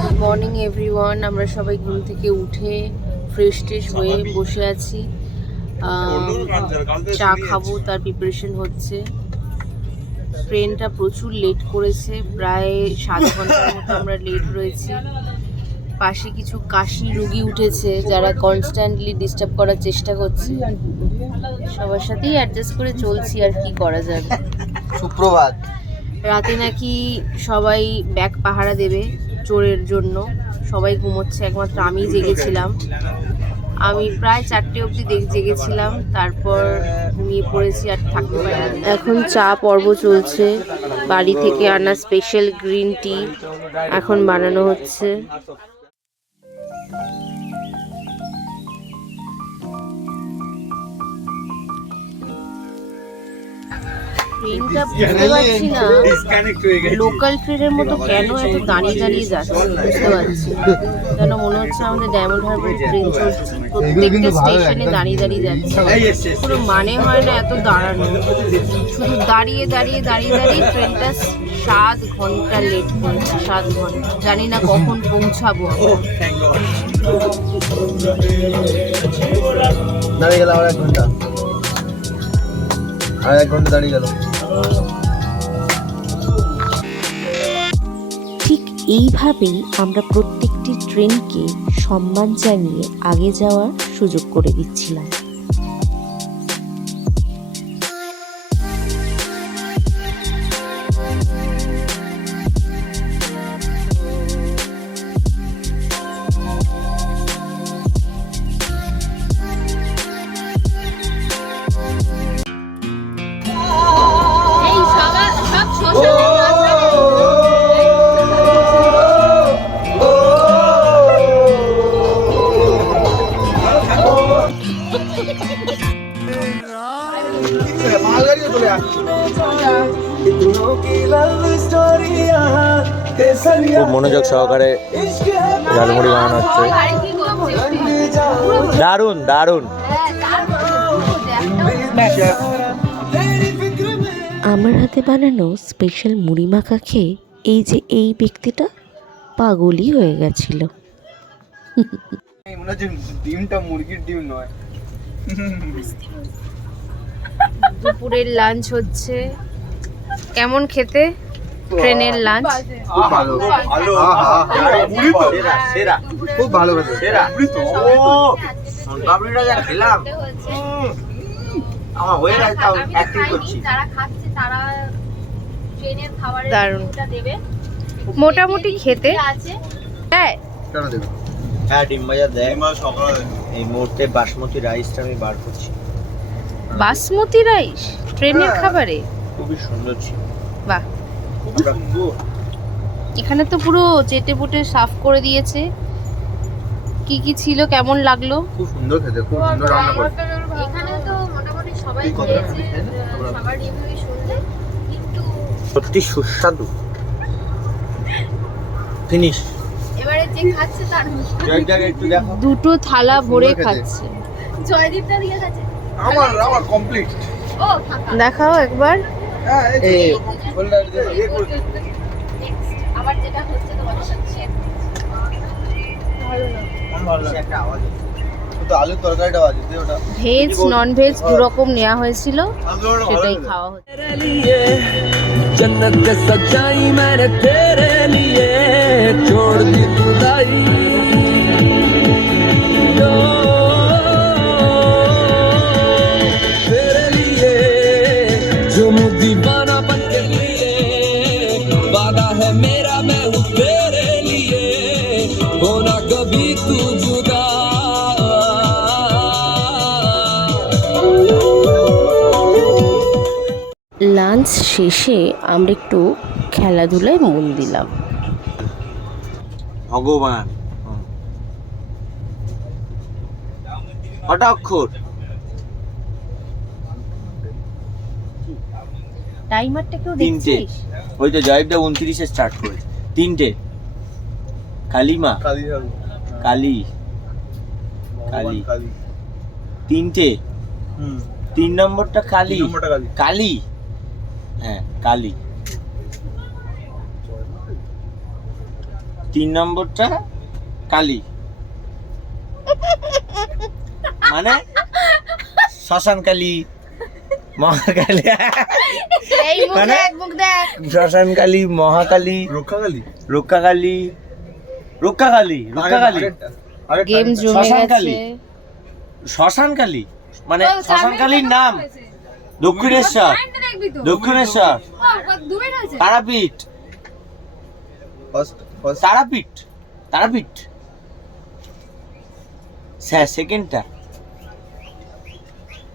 Good morning everyone. আমরা সবাই ঘুম থেকে উঠে ফ্রেশ ট্রেশ হয়ে বসে আছি। চা খাবো, তার প্রিপারেশন হচ্ছে। ট্রেনটা প্রচুর লেট করেছে, প্রায় 7 ঘন্টার মতো আমরা লেট রয়েছি। পাশে কিছু কাশি রুগী উঠেছে যারা কনস্ট্যান্টলি ডিস্টার্ব করার চেষ্টা করছে। সবার সাথেই অ্যাডজাস্ট করে চলছি, আর কি করা যাবে। সুপ্রভাত। রাতে নাকি সবাই ব্যাগ পাহারা দেবে চোরের জন্য। সবাই ঘুমোচ্ছে, একমাত্র আমি জেগেছিলাম। আমি প্রায় 4টে অবধি জেগেছিলাম, তারপর ঘুমিয়ে পড়েছি, আর থাকতে পারি। এখন চা পর্ব চলছে। বাড়ি থেকে আনা স্পেশাল গ্রিন টি এখন বানানো হচ্ছে। ট্রেনটা বুঝতে পারছি না লোকাল ট্রেনের মতো কেন এত দাঁড়িয়ে দাঁড়িয়ে যাচ্ছে, বুঝতে পারছি। যেন মনে হচ্ছে আমাদের ডায়মন্ড হারবার ট্রেন চলছে, প্রত্যেকটা স্টেশনে দাঁড়িয়ে দাঁড়িয়ে যাচ্ছে। কোনো মানে হয় না এত দাঁড়ানো, শুধু দাঁড়িয়ে দাঁড়িয়ে দাঁড়িয়ে দাঁড়িয়ে ট্রেনটা 7 ঘন্টা লেট করেছে। 7 ঘন্টা, জানি না কখন পৌঁছাবো। দাঁড়িয়ে গেল আর 1 ঘন্টা, আর 1 ঘন্টা দাঁড়িয়ে গেল। ঠিক এইভাবেই আমরা প্রত্যেকটি ট্রেনকে সম্মান জানিয়ে আগে যাওয়ার সুযোগ করে দিচ্ছিলাম। খুব মনোযোগ সহকারে ঝালমুড়ি বানানো হচ্ছে। দারুণ দারুণ। আমার হাতে বানানো স্পেশাল মুড়ি মাখা খেয়ে এই ব্যক্তিটা পাগলই হয়ে গেছিল। মনে হচ্ছে ডিমটা মুরগির ডিম নয়। দুপুরের লাঞ্চ হচ্ছে। কেমন খেতে ট্রেনের লাঞ্চ? খুব ভালো, ভালো, সেরা সেরা, খুব ভালো খেতে, সেরা। বাবুরিটা যা খেলাম, আমার হয়ে গেছে, তাও অ্যাক্টিং করছি। যারা খাচ্ছে তারা ট্রেনের খাবারের দারুণ। রিভিউটা দেবে। মোটামুটি খেতে আছে হ্যাঁ। কেন দেবে? হ্যাঁ, ডিম ভাজা দেয়। এই মুহূর্তে বাসমতি রাইসটা আমি বার করছি। বাসমতি রাইস ট্রেনের খাবারে? খুবই সুন্দর ছিল। বাহ, আমরা এখানে তো পুরো চেটে পুটে সাফ করে দিয়েছে। কি কি ছিল, কেমন লাগলো? খুব সুন্দর খেতে, খুব সুন্দর রান্না করে। এখানে তো মোটামুটি সবাই খেয়েছে, সবার রিভিউই শুনলে কিন্তু সত্যি সুস্বাদু। ফিনিশ। এবারে যে খাচ্ছে তার জয়টাকে একটু দেখো। দুটো থালা ভরে খেতে। খাচ্ছে। জয়দীপটা দিয়ে খাচ্ছে। আমার কমপ্লিট। ও ফাঁকা। দেখাও একবার। হ্যাঁ, এই হোল্ডার দিয়ে নেক্সট আবার যেটা হচ্ছে তোমাদের সাথে শেয়ার একটা আওয়াজ হচ্ছে। তো আলুর তরকারিটা আছে দে ওটা। ভেজ নন ভেজ দু রকম নেওয়া হয়েছিল, সেটাই খাওয়া হচ্ছে। जन्नत सजाई मैंने तेरे लिए छोड़ दी खुदाई तेरे लिए जो मुझ दीवाना बन के लिए वादा है मेरा मैं हूँ तेरे लिए होना कभी तू जुदा। লাঞ্চ শেষে আমরা একটু খেলাধুলায় মন দিলাম। ভগবান কটা অক্ষর? টাইমারটা কেউ 3টে। দেখছিস? ওই তো জয়টা 29-এ স্টার্ট করেছে। 3টে। কালিমা কালি হবে। কালি কালি কালি। 3টে। 3 নম্বরটা কালি। 3 নম্বরটা কালি। কালি হ্যাঁ কালী। 3 নম্বরটা কালী মানে শ্মশান কালী, মহাকালী, এই মুখ মানে? দেখ, মুখ দেখ। শ্মশান কালী, মহাকালী, রক্ষাকালী রক্ষাকালী, রক্ষাকালী, রক্ষাকালী, গেম জমে শ্মশানকালী। গেছে। শ্মশান কালী মানে ও, শ্মশান কালীর নাম হয়েছে। দক্ষিণেশ্বর, লাইনটা দেখবি তো। দক্ষিণেশ্বর, ও, 2 মিনিট হয়েছে। তারাপীঠ, তারাপীঠ, তারাপীঠ। স্যার সেকেন্ডটা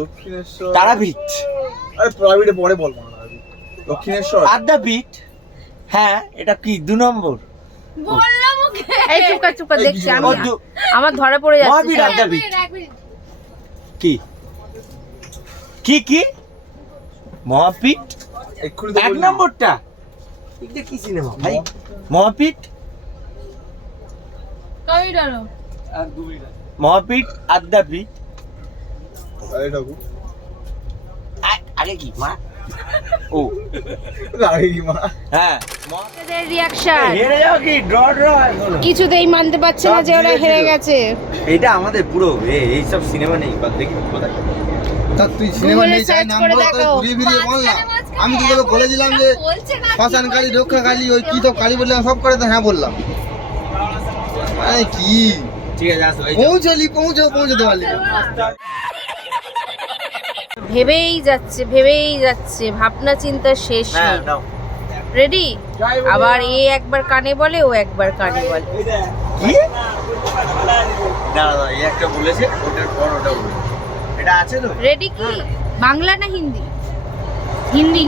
দক্ষিণেশ্বর, তারাপীঠ, আরে প্রাইভেটে পরে বল না, দক্ষিণেশ্বর, আদ্যাপীঠ। হ্যাঁ এটা কি 2 নম্বর? বললাম ওকে। এই চুপ কর, চুপ কর, দেখছি আমি। ও, আমার ধরা পড়ে যাচ্ছে মহাবীর সব। আদ্যাপীঠ। এক মিনিট। কি কি কি মহাপীঠ? এক্ষুনি তো 1 বললি। নম্বরটা এটা কি সিনেমা ভাই? মহাপীঠ, কমিট আরো। মহাপীঠ, আদ্যাপীঠ। আরে ঠাকুর, আগে কি মা? ও আরে কি মা, হ্যাঁ এদের রিয়াকশন হেরে যাও কি ড্র ড্র এখনো। কিছুতেই মানতে পারছে না যে ওরা হেরে গেছে। এটা আমাদের পুরো এই সব সিনেমা নেই বাদ দেখি কোথায়। তা তুই সিনেমা Google-এ নেই যাই search নাম করে বল, দেখো। তোর ঘুরিয়ে ফিরিয়ে বল না। মাঝখানে আমি তো তোকে বলেছিলাম যে বলছে না কি? শ্মশান কালী, রক্ষা কালী, ওই কি তো কালী বললাম সব করে, তো হ্যাঁ বললাম। আরে কি ঠিক আছে আসো এই পৌঁছতে পারলি না। ভেবেই যাচ্ছে ভাবনা চিন্তা শেষ হ্যাঁ নেই। নাও রেডি? আবার এ একবার কানে বলে, ও একবার কানে বলে। কি দাঁড়া এই একটা বলেছে ওটার পর ওটা বলে এটা আছে তো। রেডি কি? বাংলা না হিন্দি? হিন্দি।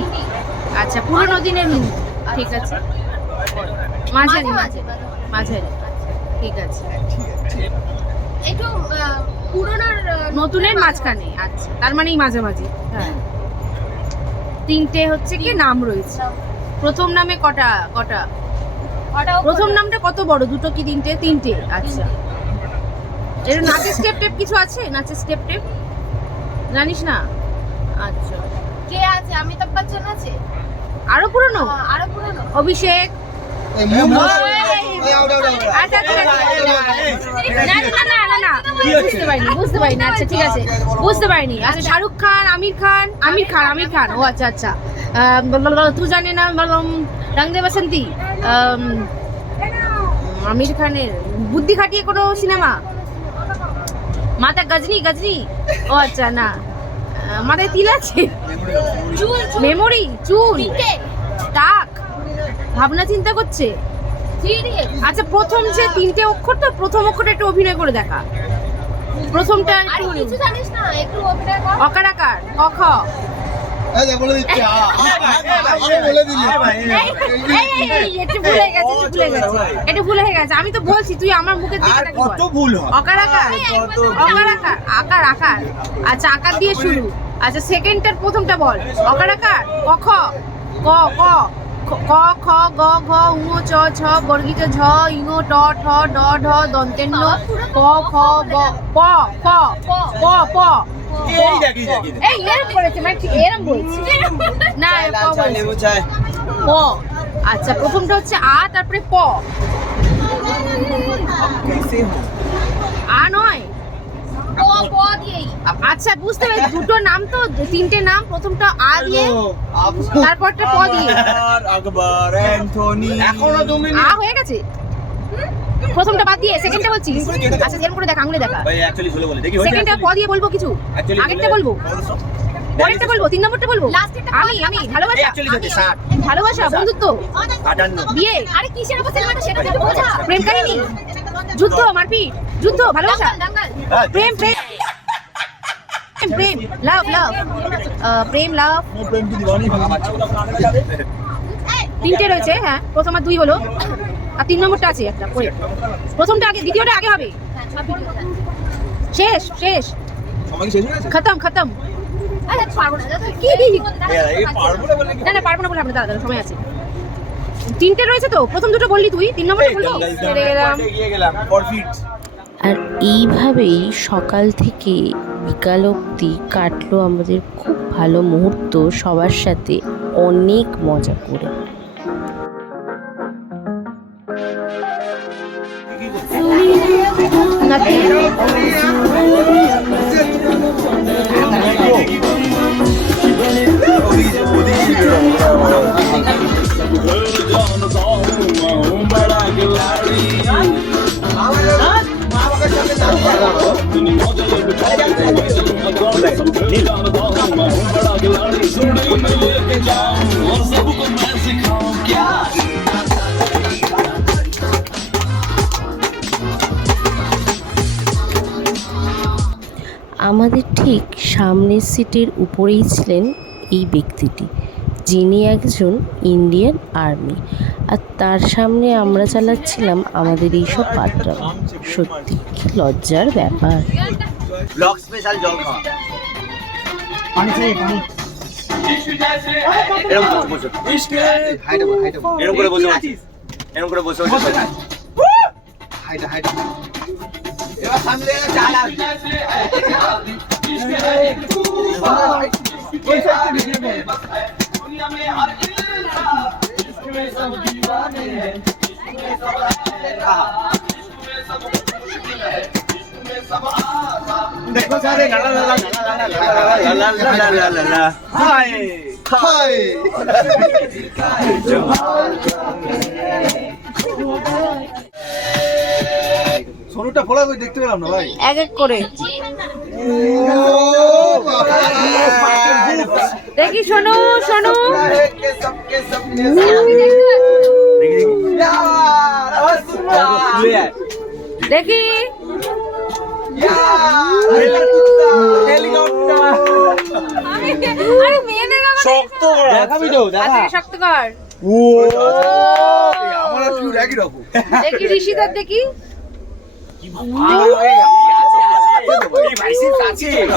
আচ্ছা, পুরোনো দিনের হিন্দি। ঠিক আছে, মাঝারি মাঝে মাঝে। মাঝারি। ঠিক আছে, একটু পুরোনোর নতুনের মাঝখানে। আচ্ছা, তার মানেই মাঝামাঝি। হ্যাঁ, 3টে হচ্ছে কি নাম রয়েছে। প্রথম নামে কটা? প্রথম নামটা কত বড়? 2টো কি 3টে? 3টে। আচ্ছা, এর নাচের স্টেপ টেপ কিছু আছে? নাচের স্টেপ টেপ জানিস না? আচ্ছা, কে আছে? অমিতাভ বচ্চন আছে? আরো পুরনো? আরো পুরোনো? অভিষেক। এই মুখ ওই, এই আউট আউট আউট। আচ্ছা, ঠিক আছে। না, বুঝতে পারিনি। আচ্ছা, ঠিক আছে, বুঝতে পারিনি। আচ্ছা, শাহরুখ খান, আমির খান। ও আচ্ছা আচ্ছা। তুই জানি না রং দে বাসন্তী। আমির খানের বুদ্ধি খাটিয়ে কোনো সিনেমা? মাথা গজনি। ও আচ্ছা, না মাথায় তিল আছে? মেমোরি, চুল, টাক, ভাবনা চিন্তা করছে। আচ্ছা, প্রথম যে 3টে অক্ষর, তো প্রথম অক্ষরটা একটু অভিনয় করে দেখা। প্রথমটা আর একটু কিছু জানিস না? একটু অভিনয় কর। অকার আকার, ক খ। এই দেখ বলে দিচ্ছি, বলে দিলি। একটু ভুল হয়ে গেছে। আমি তো বলছি, তুই আমার মুখের দিকে আর তাকিয়ে কত বল। ভুল হয় অকার আকার, আকার। আচ্ছা, আকার দিয়ে শুরু। আচ্ছা, সেকেন্ডটার প্রথমটা বল। অকার আকার, ক খ, ক ক, ক খ, গ ঘ, ঙ চ ছ, বর্গিত ঝ, ইঙ ট ঠ, ড ঢ, দন্তেন্ন, ক খ গ, প প প প। এই দেখি এই এরম করেছে, মানে ঠিক এরম বলছি না, প বলছি। প। আচ্ছা, প্রথমটা হচ্ছে আ, তারপরে প। আ নয়? প দিয়েই। আচ্ছা, বুঝতে পারছি। 2টো নাম তো, 3টে নাম। প্রথমটা আ দিয়ে, তারপরটা প দিয়ে। আকবর, অ্যান্থনি, এখনো 2 মিনিট আ হয়ে গেছে? প্রথমটা বাদ দিয়ে সেকেন্ডটা বলছিস? আচ্ছা, সেরকম করে দেখা, আঙুলে দেখা। ভাই অ্যাকচুয়ালি হলো বলে দেখি সেকেন্ডটা প দিয়ে বলবো কিছু? Actually আগেরটা বলবো? পরেরটা বলবো? 3 নম্বরটা বলবো? লাস্টেরটা আমি ভালোবাসা, অ্যাকচুয়ালি হচ্ছে 60 ভালোবাসা, বন্ধুত্ব, 58 বিয়ে, আরে কিসের উপর সিনেমাটা সেটা তো একটু বোঝা। প্রেম কাহিনী, যুদ্ধ, মারপিট, যুদ্ধ, ভালোবাসা, দাঙ্গাল। প্রেম, লাভ, প্রেম, লাভ। প্রেম কি দিওয়ানি হলো। 3টে রয়েছে। হ্যাঁ, প্রথম আর 2 হলো, আর 3 নম্বরটা আছে একটা। প্রথমটা আগে, দ্বিতীয়টা আগে হবে। শেষ। সময় কি শেষ হয়ে গেছে? খতম। আরে পারবো না, যত কি এই পারবো না বলে কি? না, পারবো না বলে আপনার দাদা, সময় আছে। 3টে রয়েছে তো, প্রথম 2টো বললি তুই, 3 নম্বরটা বলবো? হেরে গেলাম। এগিয়ে গেলাম ফরফিট আর এইভাবেই সকাল থেকে বিকাল অবধি কাটলো আমাদের খুব ভালো মুহূর্ত সবার সাথে অনেক মজা করে। আমাদের ঠিক সামনের সিটের উপরেই ছিলেন এই ব্যক্তিটি, যিনি একজন ইন্ডিয়ান আর্মি, আর তার সামনে আমরা চালাচ্ছিলাম আমাদের এইসব বার্তা। সত্যি কি লজ্জার ব্যাপার। ব্লক স্পেশাল জল খাওয়া। এরকম করে বসে আছিস, এরকম করে বসে বসে হাইটা হাইটা देखो सारे ला ला ला ला ला ला ला ला ला हाय হাই সোনুটা ফোলা কই দেখতে পেলাম না ভাই। এক এক করে দেখি। শোনো শোনো, দেখি শক্ত দেখাবি তো দেখা শক্ত কর। আমার আর ফিউর একই রকম। দেখি ঋষিদার দেখি।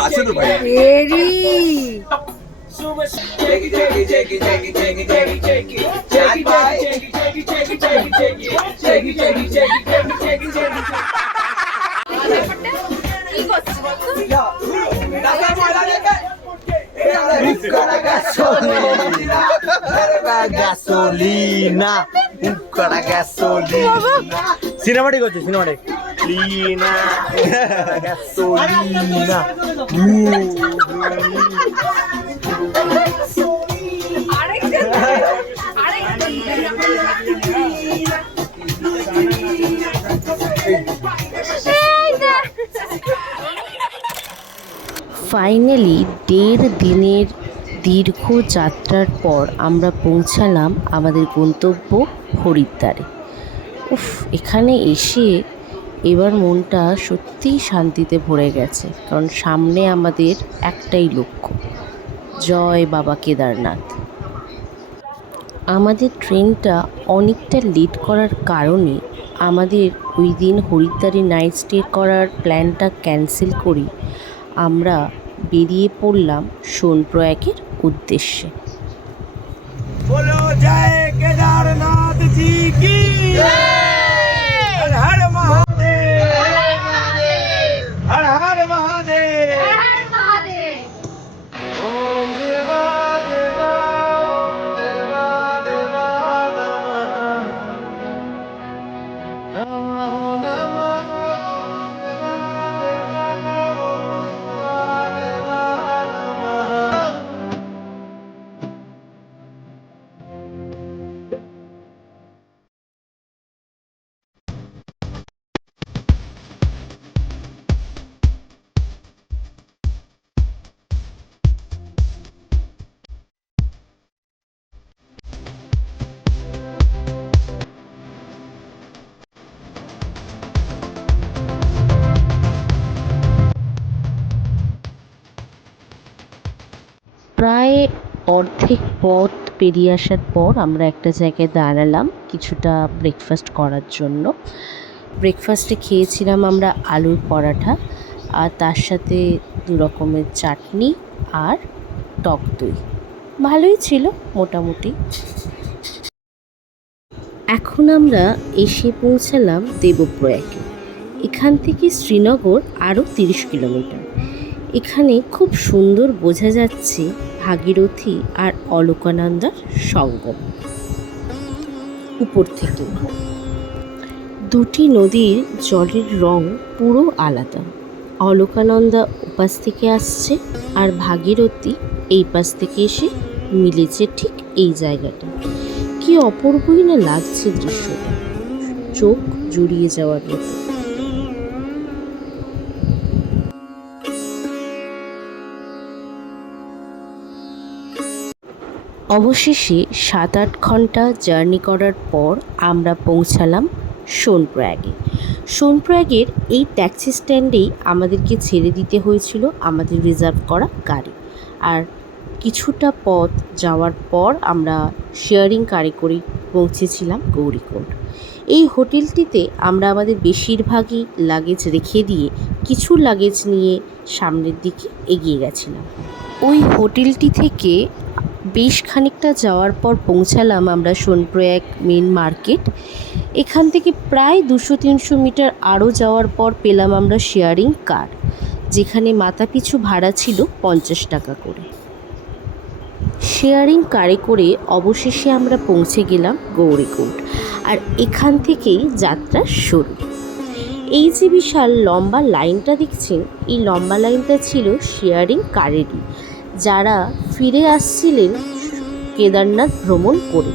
আছে তো ভাই। ভেরি কি করছিস gasolina, ucara gasolina. সিনেমাটিক হচ্ছে সিনেমাটিক Lina, gasolina. ফাইনালি 1.5 দিনের দীর্ঘ যাত্রার পর আমরা পৌঁছালাম আমাদের গন্তব্য হরিদ্বারে। উফ, এখানে এসে এবার মনটা সত্যিই শান্তিতে ভরে গেছে, কারণ সামনে আমাদের একটাই লক্ষ্য, জয় বাবা কেদারনাথ। আমাদের ট্রেনটা অনেকটা লেট করার কারণে আমাদের ওই দিন হরিদ্বারে নাইট স্টে করার প্ল্যানটা ক্যান্সেল করি আমরা বেরিয়ে পড়লাম সোনপ্রয়াগের উদ্দেশ্যে। बोलो जय केदारनाथ जी की हर हर महादेव, हर हर महादेव। ओम देवा देवा, ओम देवा देवा नमः, नमो नमः, ओम देवा देवा, ओम देवा नमः। প্রায় অর্ধেক পথ পেরিয়ে আসার পর আমরা একটা জায়গায় দাঁড়ালাম কিছুটা ব্রেকফাস্ট করার জন্য। ব্রেকফাস্টে খেয়েছিলাম আমরা আলুর পরাঠা, আর তার সাথে 2 রকমের চাটনি আর টক দই। ভালোই ছিল মোটামুটি। এখন আমরা এসে পৌঁছালাম দেবপ্রয়াগে। এখান থেকে শ্রীনগর আরও 30 কিলোমিটার। এখানে খুব সুন্দর বোঝা যাচ্ছে ভাগীরথী আর অলকানন্দার সঙ্গম উপর থেকে। দুটি নদীর জলের রং পুরো আলাদা। অলকানন্দা ওপাশ থেকে আসছে আর ভাগীরথী এই পাশ থেকে এসে মিলেছে ঠিক এই জায়গাটা। কি অপূর্বই না লাগছে দৃশ্যটা, চোখ জুড়িয়ে যাওয়ার মতো। অবশেষে 7-8 ঘন্টা জার্নি করার পর আমরা পৌঁছালাম সোনপ্রয়াগে। সোনপ্রয়াগের এই ট্যাক্সি স্ট্যান্ডেই আমাদেরকে ছেড়ে দিতে হয়েছিল আমাদের রিজার্ভ করা গাড়ি। আর কিছুটা পথ যাওয়ার পর আমরা শেয়ারিং কারে করে পৌঁছেছিলাম গৌরীকুণ্ড। এই হোটেলটিতে আমরা আমাদের বেশিরভাগই লাগেজ রেখে দিয়ে কিছু লাগেজ নিয়ে সামনের দিকে এগিয়ে গেছিলাম। ওই হোটেলটি থেকে বেশ খানিকটা যাওয়ার পর পৌঁছালাম আমরা সোনপ্রয়াগ মেন মার্কেট। এখান থেকে প্রায় 200-300 মিটার আরও যাওয়ার পর পেলাম আমরা শেয়ারিং কার, যেখানে মাথাপিছু ভাড়া ছিল 50 টাকা করে। শেয়ারিং কারে করে অবশেষে আমরা পৌঁছে গেলাম গৌরীকুণ্ড, আর এখান থেকেই যাত্রা শুরু। এই যে বিশাল লম্বা লাইনটা দেখছেন, এই লম্বা লাইনটা ছিল শেয়ারিং কারেরই, যারা ফিরে আসছিলেন কেদারনাথ ভ্রমণ করে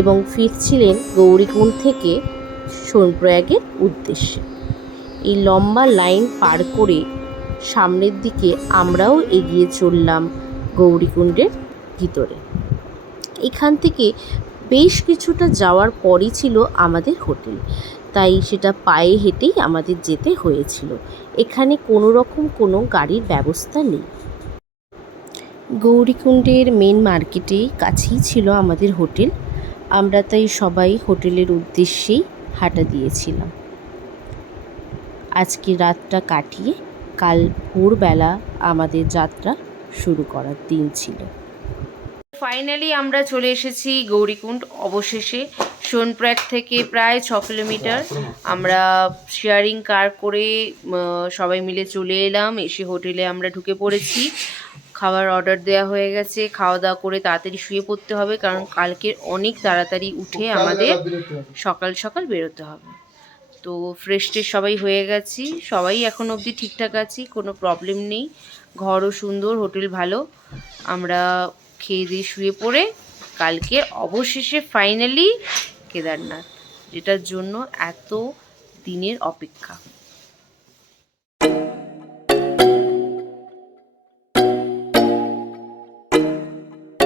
এবং ফিরছিলেন গৌরীকুণ্ড থেকে সোনপ্রয়াগের উদ্দেশ্যে। এই লম্বা লাইন পার করে সামনের দিকে আমরাও এগিয়ে চললাম গৌরীকুণ্ডের ভিতরে। এখান থেকে বেশ কিছুটা যাওয়ার পরই ছিল আমাদের হোটেল, তাই সেটা পায়ে হেঁটেই আমাদের যেতে হয়েছিল। এখানে কোনো রকম কোনো গাড়ির ব্যবস্থা নেই। গৌরীকুণ্ডের মেন মার্কেটেই কাছেই ছিল আমাদের হোটেল। আমরা তাই সবাই হোটেলের উদ্দেশ্যেই হাঁটা দিয়েছিলাম। আজকে রাতটা কাটিয়ে কাল ভোরবেলা আমাদের যাত্রা শুরু করার দিন ছিল। ফাইনালি আমরা চলে এসেছি গৌরীকুণ্ড। অবশেষে সোনপ্রয়াগ থেকে প্রায় 6 কিলোমিটার আমরা শেয়ারিং কার করে সবাই মিলে চলে এলাম। এসে হোটেলে আমরা ঢুকে পড়েছি। খাবার অর্ডার দেওয়া হয়ে গেছে। খাওয়া দাওয়া করে তাড়াতাড়ি শুয়ে পড়তে হবে, কারণ কালকে অনেক তাড়াতাড়ি উঠে আমাদের সকাল সকাল বেরোতে হবে। তো ফ্রেশ ট্রেশ সবাই হয়ে গেছি, সবাই এখন অবধি ঠিকঠাক আছি, কোনো প্রবলেম নেই। ঘরও সুন্দর, হোটেল ভালো। আমরা খেয়ে দিয়ে শুয়ে পড়ে কালকে অবশেষে ফাইনালি কেদারনাথ, যেটার জন্য এত দিনের অপেক্ষা।